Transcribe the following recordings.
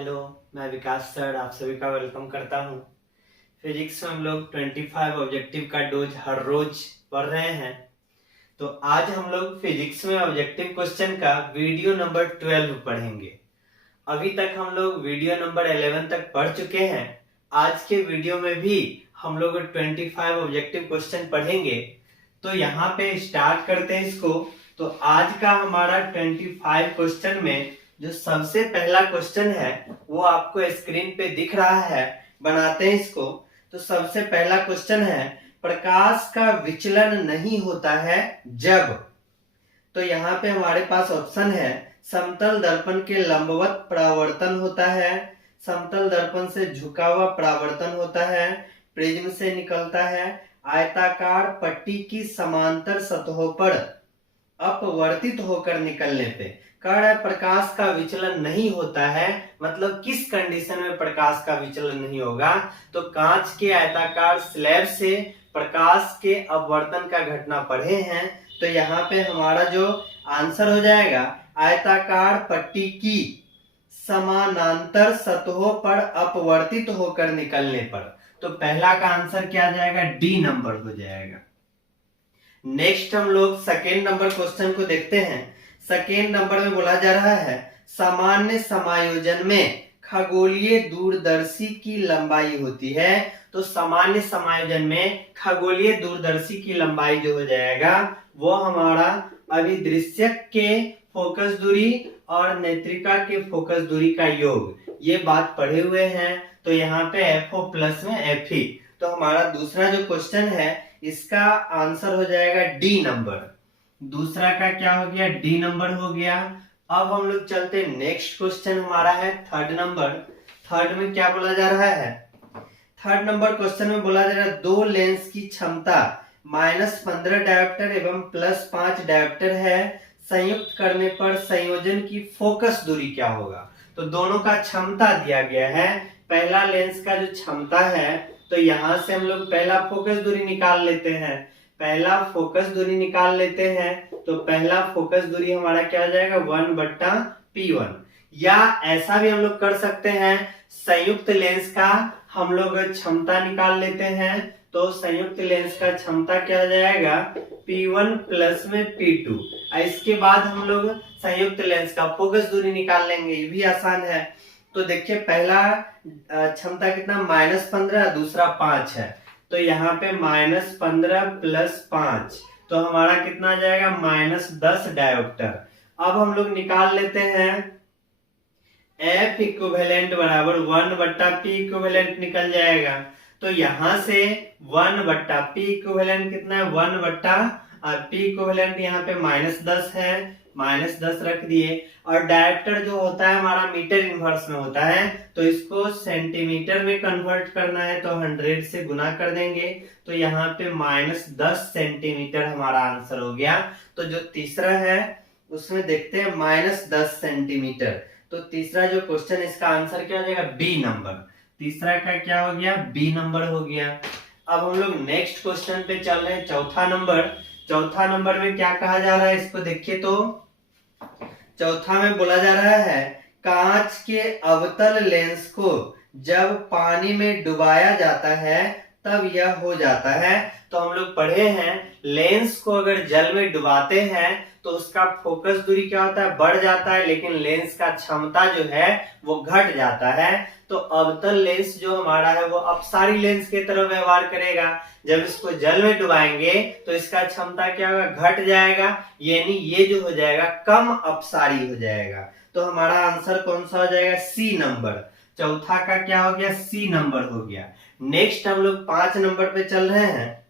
Hello, मैं विकास sir आप सभी का वेलकम करता हूँ। फिजिक्स में हम लोग 25 ऑब्जेक्टिव का डोज हर रोज पढ़ रहे हैं। तो आज हम लोग फिजिक्स में ऑब्जेक्टिव क्वेश्चन का वीडियो नंबर 12 पढ़ेंगे। अभी तक हम लोग वीडियो नंबर 11 तक पढ़ चुके हैं। आज के वीडियो में भी हम लोग 25 ऑब्जेक्टिव क्वेश्चन पढ़ेंगे। तो यहाँ पे स्टार्ट करते हैं इसको। तो आज का हमारा 25 क्वेश्चन में जो सबसे पहला क्वेश्चन है वो आपको स्क्रीन पे दिख रहा है। बनाते हैं इसको। तो सबसे पहला क्वेश्चन है, प्रकाश का विचलन नहीं होता है जब। तो यहाँ पे हमारे पास ऑप्शन है, समतल दर्पण के लंबवत परावर्तन होता है, समतल दर्पण से झुका हुआ परावर्तन होता है, प्रिज्म से निकलता है, आयताकार पट्टी की समांतर सतहों पर अपवर्तित होकर निकलने पे। कह रहा है प्रकाश का विचलन नहीं होता है, मतलब किस कंडीशन में प्रकाश का विचलन नहीं होगा। तो कांच के आयताकार स्लैब से प्रकाश के अपवर्तन का घटना पढ़े हैं। तो यहाँ पे हमारा जो आंसर हो जाएगा, आयताकार पट्टी की समानांतर सतहों पर अपवर्तित होकर निकलने पर। तो पहला का आंसर क्या आ जाएगा, डी नंबर हो जाएगा। नेक्स्ट हम लोग सेकेंड नंबर क्वेश्चन को देखते हैं। सेकेंड नंबर में बोला जा रहा है, सामान्य समायोजन में खगोलीय दूरदर्शी की लंबाई होती है। तो सामान्य समायोजन में खगोलीय दूरदर्शी की लंबाई जो हो जाएगा वो हमारा अभिदृश्यक के फोकस दूरी और नेत्रिका के फोकस दूरी का योग, ये बात पढ़े हुए हैं। तो यहाँ पे FO प्लस में FE। तो हमारा दूसरा जो क्वेश्चन है इसका आंसर हो जाएगा डी नंबर। दूसरा का क्या हो गया, डी नंबर हो गया। अब हम लोग चलते नेक्स्ट क्वेश्चन हमारा है थर्ड नंबर। थर्ड में क्या बोला जा रहा है, थर्ड नंबर क्वेश्चन में बोला जा रहा है, दो लेंस की क्षमता -15 डायोप्टर एवं +5 डायोप्टर है, संयुक्त करने पर संयोजन की फोकस दूरी क्या होगा। तो दोनों का क्षमता दिया गया है। पहला लेंस का जो क्षमता है, तो यहां से हम लोग पहला फोकस दूरी निकाल लेते हैं। पहला फोकस दूरी निकाल लेते हैं। तो पहला फोकस दूरी हमारा क्या हो जाएगा, 1/P1। या ऐसा भी हम लोग कर सकते हैं, संयुक्त लेंस का हम लोग क्षमता निकाल लेते हैं। तो संयुक्त लेंस का क्षमता क्या हो जाएगा, P1 प्लस में P2। इसके बाद हम लोग संयुक्त लेंस का फोकस दूरी निकाल लेंगे, ये भी आसान है। तो देखिए पहला क्षमता कितना, -15, दूसरा 5 है। तो यहाँ पे -15 + 5, तो हमारा कितना आ जाएगा, -10 डायोप्टर। अब हम लोग निकाल लेते हैं F इक्विवेलेंट बराबर 1/P इक्विवेलेंट निकल जाएगा। तो यहां से 1/P इक्विवेलेंट कितना है, 1/P इक्विवेलेंट यहाँ पे -10 है, -10 रख दिए। और डायोप्टर जो होता है हमारा मीटर इनवर्स में होता है, तो इसको सेंटीमीटर में कन्वर्ट करना है, तो 100 से गुना कर देंगे। तो यहाँ पे -10 सेंटीमीटर हमारा आंसर हो गया। तो जो तीसरा है उसमें देखते हैं -10 सेंटीमीटर। तो तीसरा जो क्वेश्चन, इसका आंसर क्या हो जाएगा, बी नंबर। तीसरा का क्या हो गया, बी नंबर हो गया। अब हम लोग नेक्स्ट क्वेश्चन पे चल रहे हैं, चौथा नंबर। चौथा नंबर में क्या कहा जा रहा है, इसको देखिए। तो चौथा में बोला जा रहा है, कांच के अवतल लेंस को जब पानी में डुबाया जाता है तब यह हो जाता है। तो हम लोग पढ़े हैं, लेंस को अगर जल में डुबाते हैं तो उसका फोकस दूरी क्या होता है, बढ़ जाता है, लेकिन लेंस का क्षमता जो है वो घट जाता है। तो अवतल लेंस जो हमारा है वो अपसारी लेंस की तरह व्यवहार करेगा। जब इसको जल में डुबाएंगे तो इसका क्षमता क्या होगा, घट जाएगा, यानी ये जो हो जाएगा कम अपसारी हो जाएगा। तो हमारा आंसर कौन सा हो जाएगा, सी नंबर। चौथा का क्या हो गया, सी नंबर हो गया। नेक्स्ट हम लोग 5 नंबर पे चल रहे हैं।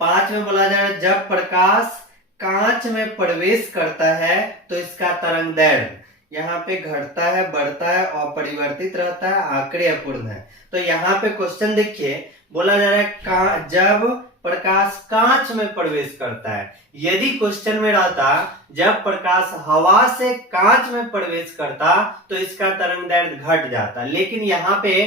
5 में बोला जा रहा है, जब प्रकाश कांच में प्रवेश करता है तो इसका तरंग दैर्ध्य यहाँ पे घटता है, बढ़ता है, अपरिवर्तित रहता है, आंकड़े अपूर्ण है। तो यहाँ पे क्वेश्चन देखिए, बोला जा रहा है जब प्रकाश कांच में प्रवेश करता है। यदि क्वेश्चन में रहता जब प्रकाश हवा से कांच में प्रवेश करता तो इसका तरंग दैर्ध्य घट जाता, लेकिन यहाँ पे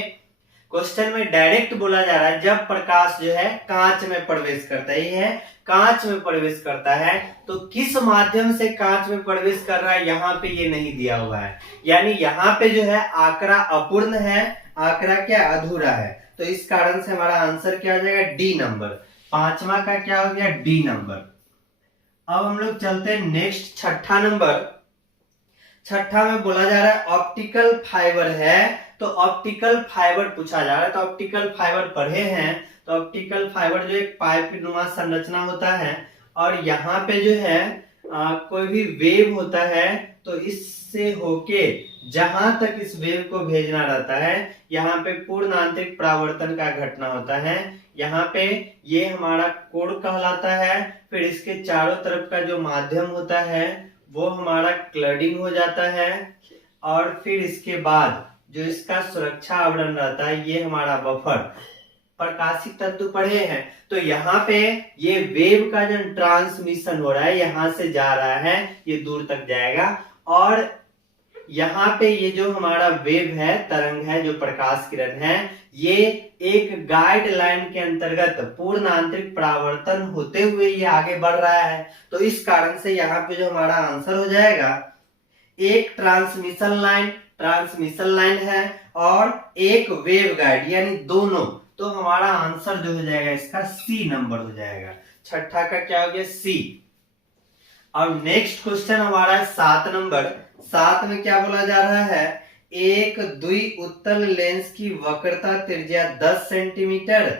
क्वेश्चन में डायरेक्ट बोला जा रहा है जब प्रकाश जो है कांच में प्रवेश करता है, ये है कांच में प्रवेश करता है, तो किस माध्यम से कांच में प्रवेश कर रहा है यहाँ पे ये नहीं दिया हुआ है, यानी यहाँ पे जो है आंकड़ा अपूर्ण है, आंकड़ा क्या अधूरा है, तो इस कारण से हमारा आंसर क्या हो जाएगा डी नंबर। पांचवा का क्या हो गया डी नंबर। अब हम लोग चलते हैं नेक्स्ट छठा नंबर। छठा में बोला जा रहा है ऑप्टिकल फाइबर है, तो ऑप्टिकल फाइबर पूछा जा रहा है, तो ऑप्टिकल फाइबर पढ़े हैं, तो ऑप्टिकल फाइबर जो एक पाइप नुमा संरचना होता है और यहाँ पे जो है कोई भी वेव होता है, तो इससे होके जहां तक इस वेव को भेजना रहता है यहाँ पे पूर्ण आंतरिक परावर्तन का घटना होता है, यहाँ पे ये हमारा कोण कहलाता है, फिर इसके चारों तरफ का जो माध्यम होता है वो हमारा क्लडिंग हो जाता है, और फिर इसके बाद जो इसका सुरक्षा आवरण रहता है ये हमारा बफर, प्रकाशिक तत्व पढ़े हैं, तो यहाँ पे ये वेव का जो ट्रांसमिशन हो रहा है यहाँ से जा रहा है, ये दूर तक जाएगा, और यहाँ पे ये जो हमारा वेव है, तरंग है, जो प्रकाश किरण है, ये एक गाइडलाइन के अंतर्गत पूर्ण आंतरिक परावर्तन होते हुए ये आगे बढ़ रहा है, तो इस कारण से यहाँ पे जो हमारा आंसर हो जाएगा एक ट्रांसमिशन लाइन है और एक वेव गाइड, यानी दोनों, तो हमारा आंसर जो हो जाएगा इसका सी नंबर हो जाएगा। छठा का क्या हो गया सी। अब नेक्स्ट क्वेश्चन हमारा है 7 नंबर। 7 में क्या बोला जा रहा है, एक द्विउत्तल लेंस की वक्रता त्रिज्या 10 सेंटीमीटर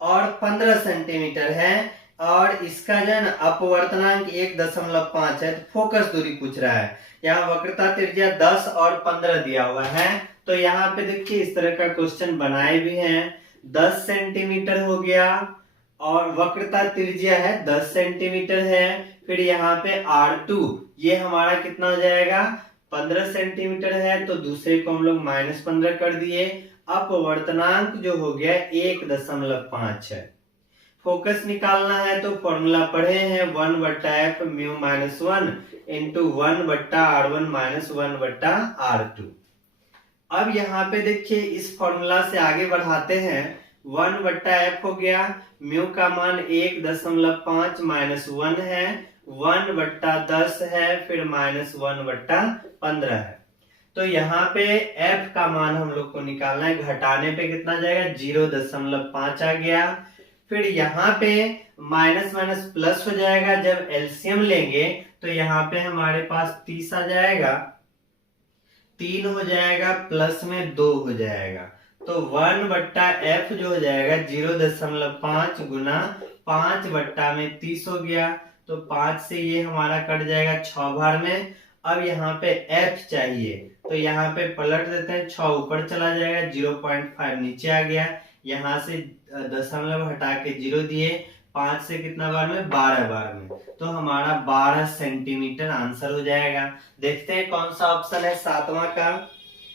और 15 सेंटीमीटर है और इसका जो है ना अपवर्तनांक 1.5 है, तो फोकस दूरी पूछ रहा है, यहाँ वक्रता त्रिज्या 10 और 15 दिया हुआ है, तो यहाँ पे देखिए इस तरह का क्वेश्चन बनाए भी हैं, 10 सेंटीमीटर हो गया और वक्रता त्रिज्या है 10 सेंटीमीटर है, फिर यहाँ पे R2 ये हमारा कितना हो जाएगा 15 सेंटीमीटर है, तो दूसरे को हम लोग -15 कर दिए, अपवर्तनांक जो हो गया 1.5 है। फोकस निकालना है तो फॉर्मूला पढ़े हैं 1/f μ-1 इंटू 1/r1 - 1/r2। अब यहाँ पे देखिए इस फॉर्मूला से आगे बढ़ाते हैं, 1/f हो गया, म्यू का मान 1.5 -1 है, 1/10 है, फिर -1/15 है, तो यहाँ पे f का मान हम लोग को निकालना है, घटाने पे कितना जाएगा 0.5 आ गया, फिर यहाँ पे माइनस माइनस प्लस हो जाएगा, जब एलसीएम लेंगे तो यहाँ पे हमारे पास 30 आ जाएगा, 3 हो जाएगा, प्लस में 2 हो जाएगा, तो 1/f जो हो जाएगा 0.5 गुना 5/30 हो गया, तो 5 से ये हमारा कट जाएगा 6 बार में। अब यहाँ पे f चाहिए, तो यहाँ पे पलट देते हैं, 6 ऊपर चला जाएगा, 0.5 नीचे आ गया, यहाँ से दशमलव हटा के 0 दिए, 5 से कितना बार में 12 बार में, तो हमारा 12 सेंटीमीटर आंसर हो जाएगा। देखते हैं कौन सा ऑप्शन है 7वां का,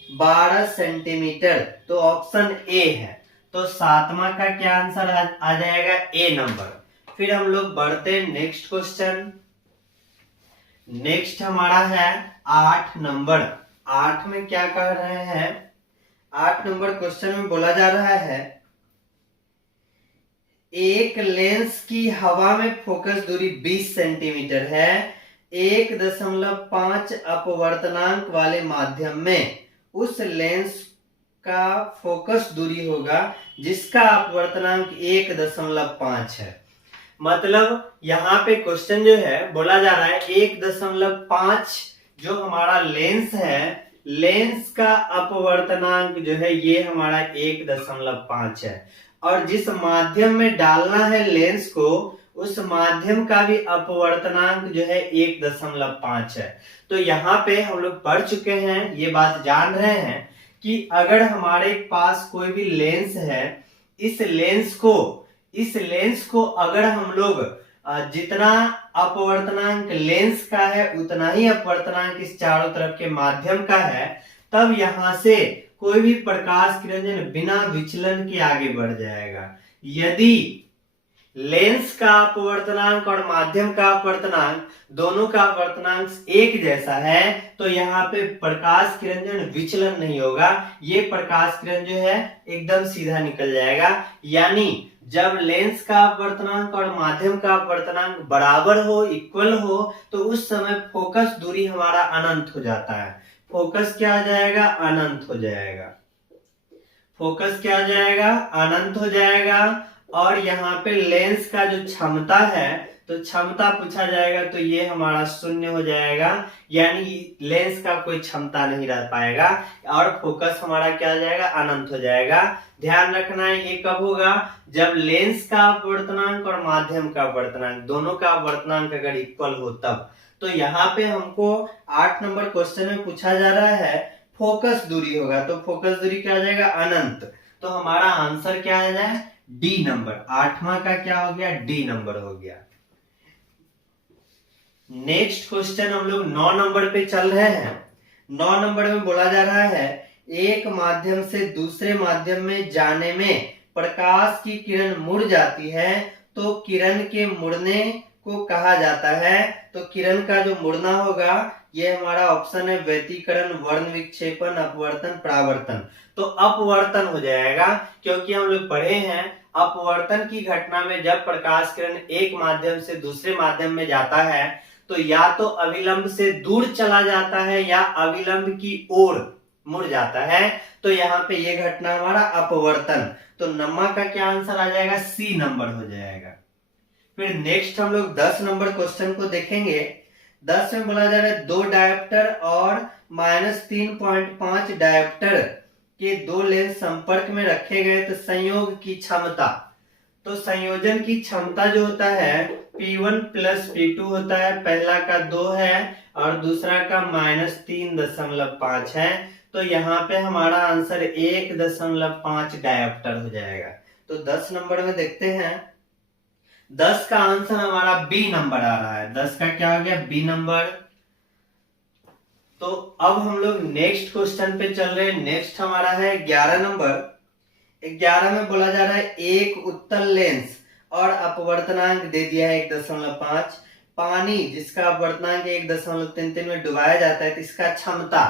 12 सेंटीमीटर, तो ऑप्शन ए है, तो 7वां का क्या आंसर आ जाएगा ए नंबर। फिर हम लोग बढ़ते हैं नेक्स्ट क्वेश्चन। नेक्स्ट हमारा है 8 नंबर। 8 में क्या कह रहे हैं, 8 नंबर क्वेश्चन में बोला जा रहा है एक लेंस की हवा में फोकस दूरी 20 सेंटीमीटर है, 1.5 अपवर्तनांक वाले माध्यम में उस लेंस का फोकस दूरी होगा जिसका अपवर्तनांक 1.5 है। मतलब यहाँ पे क्वेश्चन जो है बोला जा रहा है 1.5 जो हमारा लेंस है, लेंस का अपवर्तनांक जो है ये हमारा 1.5 है, और जिस माध्यम में डालना है लेंस को उस माध्यम का भी अपवर्तनांक जो है 1.5 है। तो यहाँ पे हम लोग पढ़ चुके हैं, ये बात जान रहे हैं कि अगर हमारे पास कोई भी लेंस है, इस लेंस को अगर हम लोग जितना अपवर्तनांक लेंस का है उतना ही अपवर्तनांक इस चारों तरफ के माध्यम का है, तब यहाँ से कोई भी प्रकाश किरण बिना विचलन के आगे बढ़ जाएगा। लेंस का अपवर्तनांक और माध्यम का अपवर्तनांक दोनों का अपवर्तनांक एक जैसा है तो यहाँ पे प्रकाश किरण जो है विचलन नहीं होगा, ये प्रकाश किरण जो है एकदम सीधा निकल जाएगा। यानी जब लेंस का अपवर्तनांक और माध्यम का अपवर्तनांक बराबर हो, इक्वल हो, तो उस समय फोकस दूरी हमारा अनंत हो जाता है। फोकस क्या हो जाएगा? अनंत हो जाएगा। फोकस क्या हो जाएगा? अनंत हो जाएगा। और यहाँ पे लेंस का जो क्षमता है तो क्षमता पूछा जाएगा तो ये हमारा शून्य हो जाएगा, यानी लेंस का कोई क्षमता नहीं रह पाएगा और फोकस हमारा क्या हो जाएगा? अनंत हो जाएगा। ध्यान रखना है ये कब होगा? जब लेंस का अपवर्तनांक और माध्यम का अपवर्तनांक दोनों का अपवर्तनांक अगर इक्वल हो तब। तो यहाँ पे हमको 8 नंबर क्वेश्चन में पूछा जा रहा है फोकस दूरी होगा, तो फोकस दूरी क्या हो जाएगा? अनंत। तो हमारा आंसर क्या आ जाए? D number. 8वां का क्या हो गया? डी नंबर हो गया। नेक्स्ट क्वेश्चन हम लोग 9 नंबर पे चल रहे हैं। 9 नंबर में बोला जा रहा है एक माध्यम से दूसरे माध्यम में जाने में प्रकाश की किरण मुड़ जाती है तो किरण के मुड़ने को कहा जाता है। तो किरण का जो मुड़ना होगा ये हमारा ऑप्शन है व्यतिकरण, वर्ण विक्षेपण, अपवर्तन, परावर्तन। तो अपवर्तन हो जाएगा क्योंकि हम लोग पढ़े हैं अपवर्तन की घटना में जब प्रकाश किरण एक माध्यम से दूसरे माध्यम में जाता है तो या तो अविलंब से दूर चला जाता है या अविलंब की ओर मुड़ जाता है। तो यहाँ पे ये घटना हमारा अपवर्तन। तो नम्मा का क्या आंसर आ जाएगा? सी नंबर हो जाएगा। फिर नेक्स्ट हम लोग 10 नंबर क्वेश्चन को देखेंगे। 10 में बोला जा रहा है 2 डायोप्टर और -3.5 डायोप्टर के 2 लेंस संपर्क में रखे गए तो संयोग की क्षमता। तो संयोजन की क्षमता जो होता है P1 प्लस P2 होता है, पहला का 2 है और दूसरा का -3.5 है। तो यहाँ पे हमारा आंसर 1.5 डायोप्टर हो जाएगा। तो 10 नंबर में देखते हैं 10 का आंसर हमारा बी नंबर आ रहा है। 10 का क्या हो गया? B number. तो अब हम लोग नेक्स्ट क्वेश्चन पे चल रहे हैं। नेक्स्ट हमारा है 11 नंबर। 11 में बोला जा रहा है एक उत्तल लेंस और अपवर्तनांक दे दिया है 1.5, पानी जिसका अपवर्तनांक 1.33 में डुबाया जाता है तो इसका क्षमता।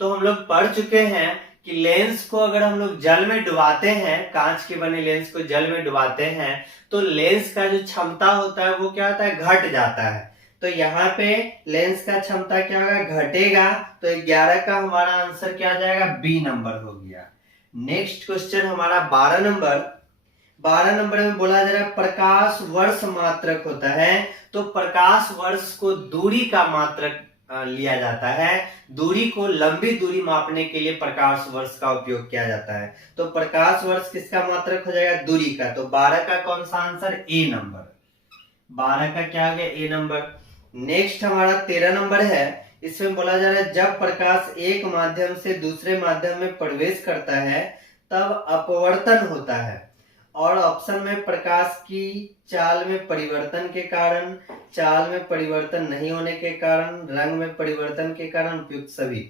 तो हम लोग पढ़ चुके हैं कि लेंस को अगर हम लोग जल में डुबाते हैं, कांच के बने लेंस को जल में डुबाते हैं तो लेंस का जो क्षमता होता है वो क्या होता है? घट जाता है। तो यहाँ पे लेंस का क्षमता क्या होगा? घटेगा। तो 11 का हमारा आंसर क्या आ जाएगा? बी नंबर हो गया। नेक्स्ट क्वेश्चन हमारा 12 नंबर। 12 नंबर में बोला जा रहा है प्रकाश वर्ष मात्रक होता है। तो प्रकाश वर्ष को दूरी का मात्रक लिया जाता है। दूरी को, लंबी दूरी मापने के लिए प्रकाश वर्ष का उपयोग किया जाता है। तो प्रकाश वर्ष किसका मात्रक हो जाएगा? दूरी का। तो 12 का कौन सा आंसर? ए नंबर। 12 का क्या आ गया? ए नंबर। नेक्स्ट हमारा 13 नंबर है। इसमें बोला जा रहा है जब प्रकाश एक माध्यम से दूसरे माध्यम में प्रवेश करता है तब अपवर्तन होता है और ऑप्शन में प्रकाश की चाल में परिवर्तन के कारण, चाल में परिवर्तन नहीं होने के कारण, रंग में परिवर्तन के कारण, उपयुक्त सभी।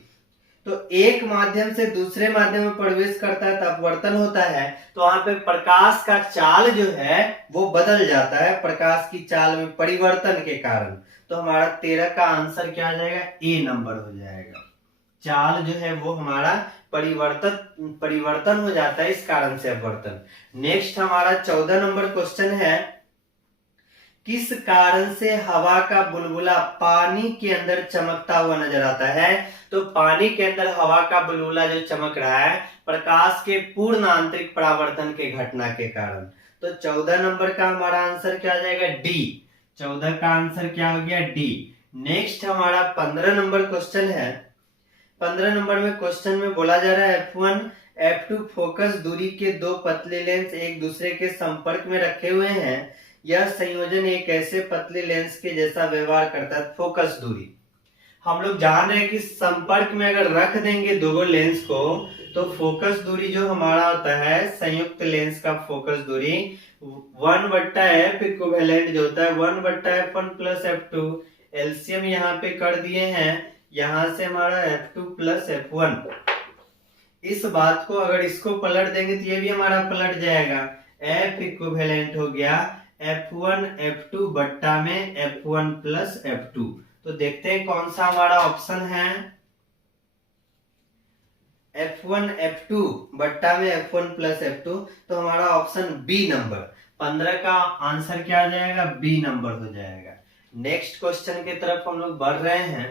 तो एक माध्यम से दूसरे माध्यम में प्रवेश करता है तो अपवर्तन होता है। तो वहां पे प्रकाश का चाल जो है वो बदल जाता है प्रकाश की चाल में परिवर्तन के कारण। तो हमारा 13 का आंसर क्या आ जाएगा? ए नंबर हो जाएगा। चाल जो है वो हमारा परिवर्तन हो जाता है, इस कारण से अपवर्तन। नेक्स्ट हमारा 14 नंबर क्वेश्चन है किस कारण से हवा का बुलबुला पानी के अंदर चमकता हुआ नजर आता है? तो पानी के अंदर हवा का बुलबुला जो चमक रहा है प्रकाश के पूर्ण आंतरिक परावर्तन के घटना के कारण। तो 14 नंबर का हमारा आंसर क्या आ जाएगा? डी। 14 का आंसर क्या हो गया? डी। नेक्स्ट हमारा 15 नंबर क्वेश्चन है। 15 नंबर में क्वेश्चन में बोला जा रहा है F1 F2 फोकस दूरी के 2 पतले लेंस एक दूसरे के संपर्क में रखे हुए हैं। यह संयोजन एक ऐसे पतले लेंस के जैसा व्यवहार करता है। फोकस दूरी हम लोग जान रहे हैं कि संपर्क में अगर रख देंगे दो लेंस को तो फोकस दूरी जो हमारा होता है संयुक्त लेंस का फोकस दूरी 1/f इक्विवेलेंट जो होता है 1/f1 प्लस f2। एलसीएम यहाँ पे कर दिए हैं, यहां से हमारा f2 प्लस f1। इस बात को अगर इसको पलट देंगे तो ये भी हमारा पलट जाएगा। F इक्विवेलेंट हो गया F1 F2 बट्टा में F1 प्लस F2। तो देखते हैं कौन सा हमारा ऑप्शन है। F1 F2 बट्टा में F1 प्लस F2, तो हमारा ऑप्शन बी नंबर 15 का आंसर क्या आ जाएगा, बी नंबर हो जाएगा। नेक्स्ट क्वेश्चन की तरफ हम लोग बढ़ रहे हैं।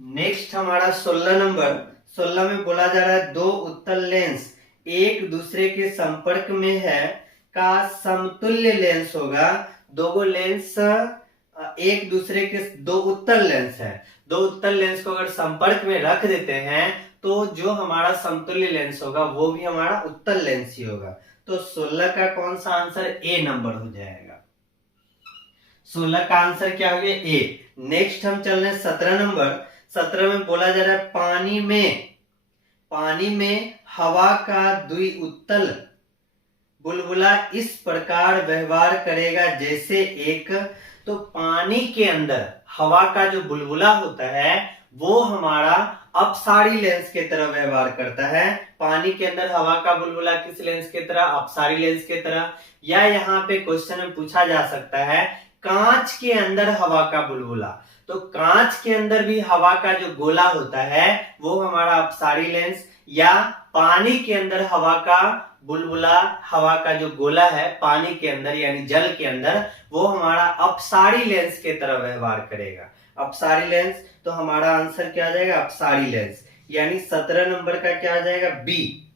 नेक्स्ट हमारा 16 नंबर, 16 में बोला जा रहा है दो उत्तल लेंस एक दूसरे के संपर्क में है का समतुल्य लेंस होगा। दो लेंस एक दूसरे के, दो उत्तल लेंस है, दो उत्तल लेंस को अगर संपर्क में रख देते हैं तो जो हमारा समतुल्य लेंस होगा वो भी हमारा उत्तल लेंस ही होगा। तो 16 का कौन सा आंसर, ए नंबर हो जाएगा। 16 का आंसर क्या हो गया, ए। नेक्स्ट हम चल रहे हैं 17 नंबर। 17 में बोला जा रहा है पानी में हवा का द्विउत्तल बुलबुला इस प्रकार व्यवहार करेगा जैसे एक। तो पानी के अंदर हवा का जो बुलबुला होता है वो हमारा अपसारी लेंस के तरह व्यवहार करता है। पानी के अंदर हवा का बुलबुला किस लेंस के तरह, अपसारी लेंस के तरह। या यहाँ पे क्वेश्चन में पूछा जा सकता है कांच के अंदर हवा का बुलबुला, तो कांच के अंदर भी हवा का जो गोला होता है वो हमारा अपसारी लेंस। या पानी के अंदर हवा का बुलबुला, हवा का जो गोला है पानी के अंदर यानी जल के अंदर, वो हमारा अपसारी लेंस के तरह व्यवहार करेगा। अपसारी लेंस, तो हमारा आंसर क्या आ जाएगा, अपसारी लेंस। यानी 17 नंबर का क्या आ जाएगा, बी।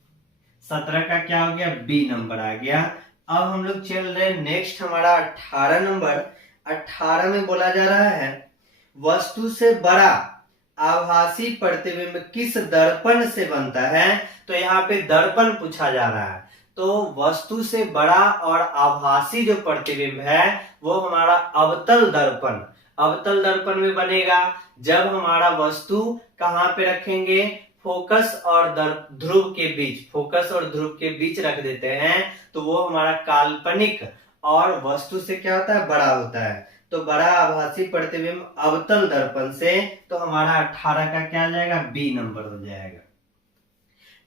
17 का क्या हो गया, बी नंबर आ गया। अब हम लोग चल रहे हैं नेक्स्ट हमारा 18 नंबर। 18 में बोला जा रहा है वस्तु से बड़ा आभासी प्रतिबिंब किस दर्पण से बनता है। तो यहाँ पे दर्पण पूछा जा रहा है। तो वस्तु से बड़ा और आभासी जो प्रतिबिंब है वो हमारा अवतल दर्पण में बनेगा। जब हमारा वस्तु कहाँ पे रखेंगे, फोकस और ध्रुव के बीच रख देते हैं तो वो हमारा काल्पनिक और वस्तु से क्या होता है, बड़ा होता है। तो बड़ा आभासी प्रतिबिंब अवतल दर्पण से, तो हमारा 18 का क्या आ जाएगा, बी नंबर हो जाएगा।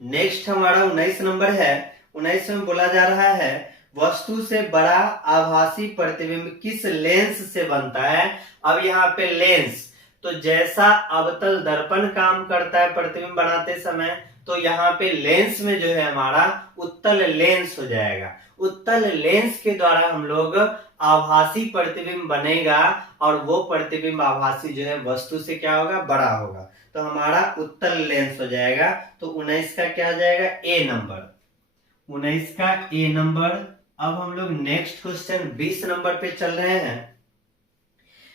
नेक्स्ट हमारा 19 नंबर है। 19 में बोला जा रहा है वस्तु से बड़ा आभासी प्रतिबिंब किस लेंस से बनता है। अब यहाँ पे लेंस, तो जैसा अवतल दर्पण काम करता है प्रतिबिंब बनाते समय, तो यहाँ पे लेंस में जो है हमारा उत्तल लेंस हो जाएगा। उत्तल लेंस के द्वारा हम लोग आभासी प्रतिबिंब बनेगा और वो प्रतिबिंब आभासी जो है वस्तु से क्या होगा, बड़ा होगा। तो हमारा उत्तल लेंस हो जाएगा। तो 19 का क्या आ जाएगा, ए नंबर। 19 का ए नंबर। अब हम लोग नेक्स्ट क्वेश्चन 20 नंबर पे चल रहे हैं।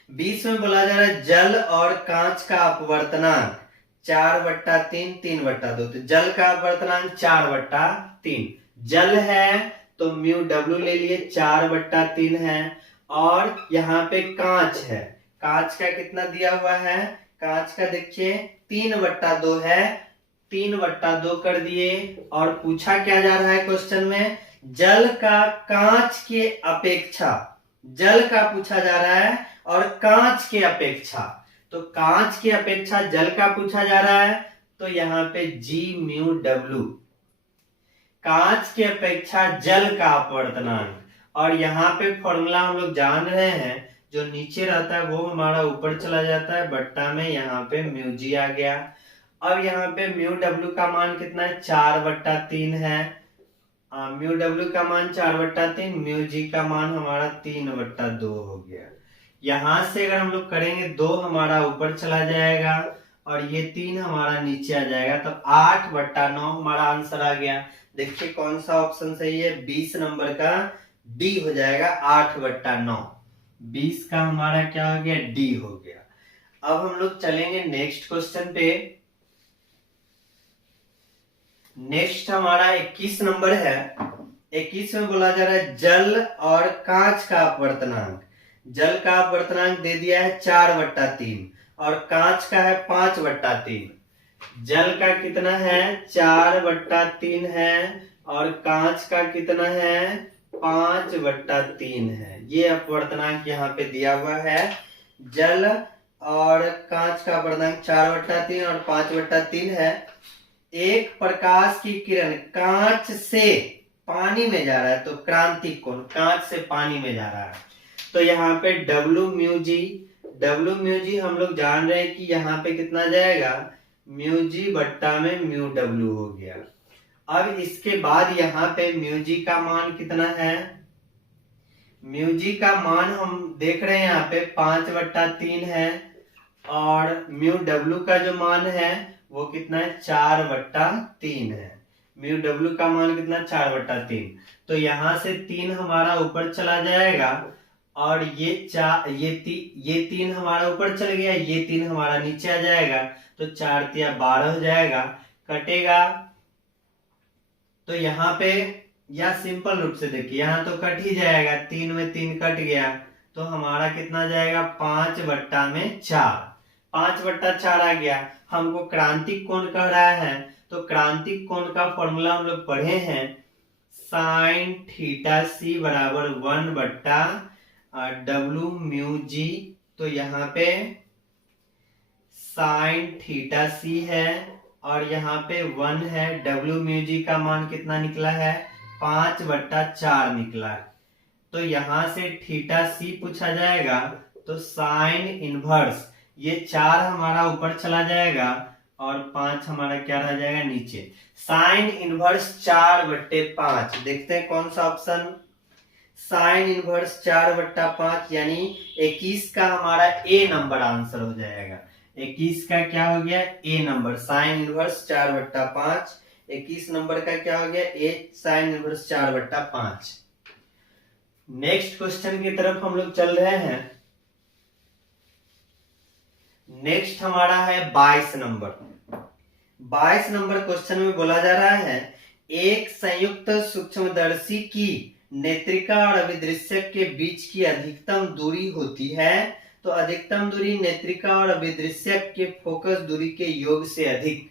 20 में बोला जा रहा है जल और कांच का अपवर्तनांक 4/3 3/2। तो जल का अपवर्तनांक 4/3। जल है तो म्यू डब्ल्यू ले लिए, 4/3 है। और यहाँ पे कांच है, कांच का कितना दिया हुआ है, कांच का देखिए 3/2 है, 3/2 कर दिए। और पूछा क्या जा रहा है क्वेश्चन में, जल का कांच के अपेक्षा, जल का पूछा जा रहा है और कांच के अपेक्षा। तो कांच के अपेक्षा जल का पूछा जा रहा है, तो यहाँ पे जी म्यू डब्ल्यू, कांच के अपेक्षा जल का अपवर्तनांक। और यहाँ पे फॉर्मूला हम लोग जान रहे हैं, जो नीचे रहता है वो हमारा ऊपर चला जाता है बट्टा में, यहाँ पे म्यू जी आ गया। अब यहाँ पे म्यू डब्ल्यू का मान कितना है, 4/3 है। म्यू डब्ल्यू का मान 4/3, म्यू जी का मान हमारा 3/2 हो गया। यहाँ से अगर हम लोग करेंगे 2 हमारा ऊपर चला जाएगा और ये 3 हमारा नीचे आ जाएगा। तो 8/9 हमारा आंसर आ गया। देखिए कौन सा ऑप्शन सही है, 20 नंबर का डी हो जाएगा, 8/9। 20 का हमारा क्या हो गया, डी हो गया। अब हम लोग चलेंगे नेक्स्ट क्वेश्चन पे। नेक्स्ट हमारा 21 नंबर है। 21 में बोला जा रहा है जल और कांच का अपवर्तनांक। जल का अपवर्तनांक दे दिया है 4/3 और कांच का है 5/3। जल का कितना है, 4/3 है और कांच का कितना है, 5/3 है। ये अपवर्तनांक यहाँ पे दिया हुआ है। जल और कांच का अपवर्तनांक 4/3 और 5/3 है। एक प्रकाश की किरण कांच से पानी में जा रहा है, तो क्रांतिक कोण कांच से पानी में जा रहा है, तो यहाँ पे डब्ल्यू म्यू जी हम लोग जान रहे हैं कि यहाँ पे कितना जाएगा, म्यू जी बट्टा में म्यू डब्ल्यू हो गया। अब इसके बाद यहाँ पे म्यू जी का मान कितना है, म्यू जी का मान हम देख रहे हैं यहाँ पे 5/3 है, और म्यू डब्ल्यू का जो मान है वो कितना है, 4/3 है। म्यू डब्ल्यू का मान कितना, 4/3। तो यहाँ से 3 हमारा ऊपर चला जाएगा, और ये 3 हमारा ऊपर चल गया, ये 3 हमारा नीचे आ जाएगा, तो 4 तिया 12 हो जाएगा, कटेगा। तो यहाँ पे या सिंपल रूप से देखिए, यहाँ तो कट ही जाएगा, 3 में 3 कट गया, तो हमारा कितना जाएगा, 5/4। 5/4 आ गया। हमको क्रांतिक कोण कह रहा है, तो क्रांतिक कोण का फॉर्मूला हम लोग पढ़े हैं, साइन थीटा सी बराबर 1/W म्यू जी। तो यहाँ पे साइन थीटा सी है, और यहाँ पे 1 है, डब्ल्यू म्यू जी का मान कितना निकला है, 5/4 निकला। तो यहाँ से थीटा सी पूछा जाएगा, तो साइन इनवर्स, ये 4 हमारा ऊपर चला जाएगा, और 5 हमारा क्या रह जाएगा नीचे। साइन इनवर्स 4/5, देखते हैं कौन सा ऑप्शन, साइन इनवर्स 4/5 यानी 21 का हमारा ए नंबर आंसर हो जाएगा। 21 का क्या हो गया, ए नंबर, साइन इनवर्स 4/5, 21 नंबर का क्या हो गया, ए साइन इनवर्स 4/5। नेक्स्ट क्वेश्चन की तरफ हम लोग चल रहे हैं। नेक्स्ट हमारा है 22 नंबर। 22 नंबर क्वेश्चन में बोला जा रहा है, एक संयुक्त सूक्ष्मदर्शी की नेत्रिका और अभिदृश्यक के बीच की अधिकतम दूरी होती है, तो अधिकतम दूरी नेत्रिका और अभिदृश्यक के फोकस दूरी के योग से अधिक।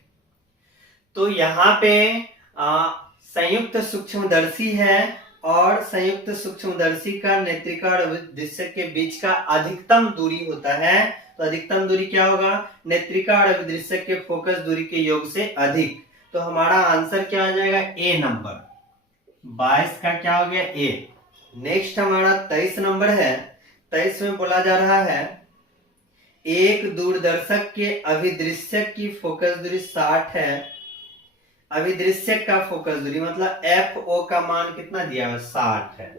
तो यहाँ पे संयुक्त सूक्ष्मदर्शी है, और संयुक्त सूक्ष्मदर्शी का नेत्रिका और अभिदृश्यक के बीच का अधिकतम दूरी होता है, तो अधिकतम दूरी क्या होगा, नेत्रिका और अभिदृश्यक के फोकस दूरी के योग से अधिक। तो हमारा आंसर क्या हो जाएगा, ए नंबर। 22 का क्या हो गया, ए। नेक्स्ट हमारा 23 नंबर है। 23 में बोला जा रहा है, एक दूरदर्शक के अभिदृश्यक की फोकस दूरी 60 है, अभिदृश्यक का फोकस दूरी मतलब FO का मान कितना दिया है, 60 है।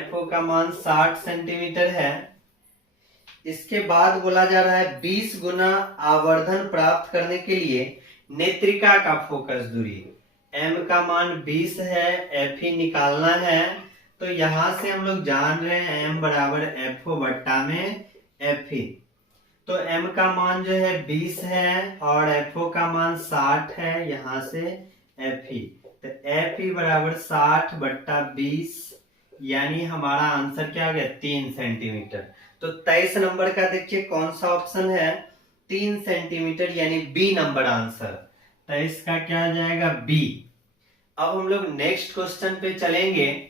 FO का मान 60 सेंटीमीटर है। इसके बाद बोला जा रहा है 20 गुना आवर्धन प्राप्त करने के लिए नेत्रिका का फोकस दूरी, M का मान 20 है, FE निकालना है। तो यहां से हम लोग जान रहे हैं M बराबर FO बट्टा में FE। तो M का मान जो है 20 है, और FO का मान 60 है, यहाँ से FE, तो FE बराबर 60/20, यानी हमारा आंसर क्या हो गया, 3 सेंटीमीटर। तो 23 नंबर का देखिए कौन सा ऑप्शन है, 3 सेंटीमीटर, यानी बी नंबर आंसर। 23 का क्या हो जाएगा, बी। अब हम लोग नेक्स्ट क्वेश्चन पे चलेंगे।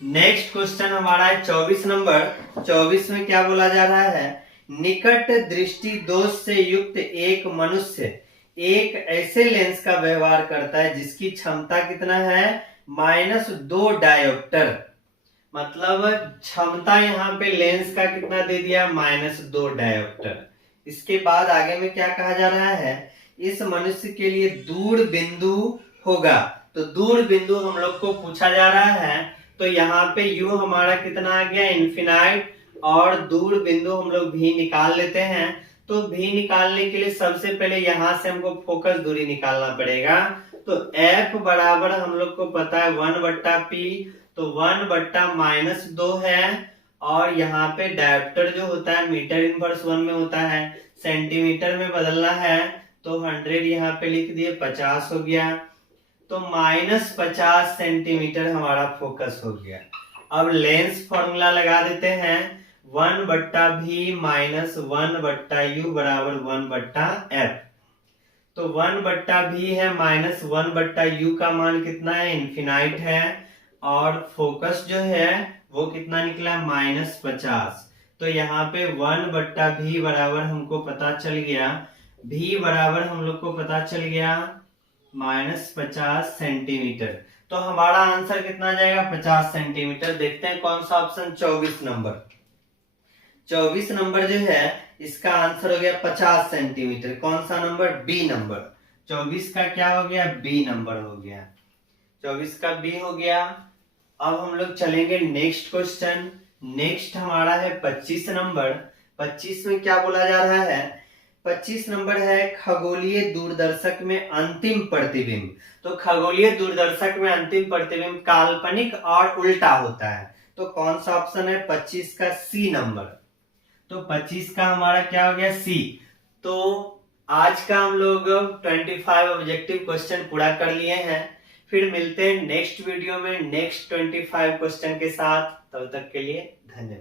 नेक्स्ट क्वेश्चन हमारा है 24 नंबर। 24 में क्या बोला जा रहा है, निकट दृष्टि दोष से युक्त एक मनुष्य एक ऐसे लेंस का व्यवहार करता है जिसकी क्षमता कितना है, -2 डायोप्टर। मतलब क्षमता यहाँ पे लेंस का कितना दे दिया, -2 डायोप्टर। इसके बाद आगे में क्या कहा जा रहा है, इस मनुष्य के लिए दूर बिंदु होगा। तो दूर बिंदु हम लोग को पूछा जा रहा है, तो यहाँ पे u हमारा कितना आ गया, इनफिनाइट, और दूर बिंदु हम लोग भी निकाल लेते हैं। तो भी निकालने के लिए सबसे पहले यहाँ से हमको फोकस दूरी निकालना पड़ेगा। तो f बराबर हम लोग को पता है 1/p, तो 1/-2 है, और यहाँ पे डायोप्टर जो होता है मीटर इनवर्स 1 में होता है, सेंटीमीटर में बदलना है, तो 100 यहाँ पे लिख दिए, 50 हो गया। तो -50 सेंटीमीटर हमारा फोकस हो गया। अब लेंस फॉर्मूला लगा देते हैं, 1/v - 1/u बराबर 1/f। तो 1/v है, -1/u का मान कितना है, इनफिनाइट है, और फोकस जो है वो कितना निकला, -50। तो यहाँ पे 1/v बराबर हमको पता चल गया भी बराबर हम लोग को पता चल गया -50 सेंटीमीटर। तो हमारा आंसर कितना आ जाएगा? 50 सेंटीमीटर। देखते हैं कौन सा ऑप्शन, 24 नंबर। 24 नंबर जो है इसका आंसर हो गया 50 सेंटीमीटर। कौन सा नंबर? B number. 24 का क्या हो गया? बी नंबर हो गया। 24 का बी हो गया। अब हम लोग चलेंगे नेक्स्ट क्वेश्चन। नेक्स्ट हमारा है 25 नंबर। 25 में क्या बोला जा रहा है? 25 नंबर है खगोलीय दूरदर्शक में अंतिम प्रतिबिंब। तो खगोलीय दूरदर्शक में अंतिम प्रतिबिंब काल्पनिक और उल्टा होता है। तो कौन सा ऑप्शन है? 25 का सी नंबर। तो 25 का हमारा क्या हो गया? सी। तो आज का हम लोग 25 ऑब्जेक्टिव क्वेश्चन पूरा कर लिए हैं। फिर मिलते हैं नेक्स्ट वीडियो में नेक्स्ट 25 क्वेश्चन के साथ। तब तक के लिए धन्यवाद।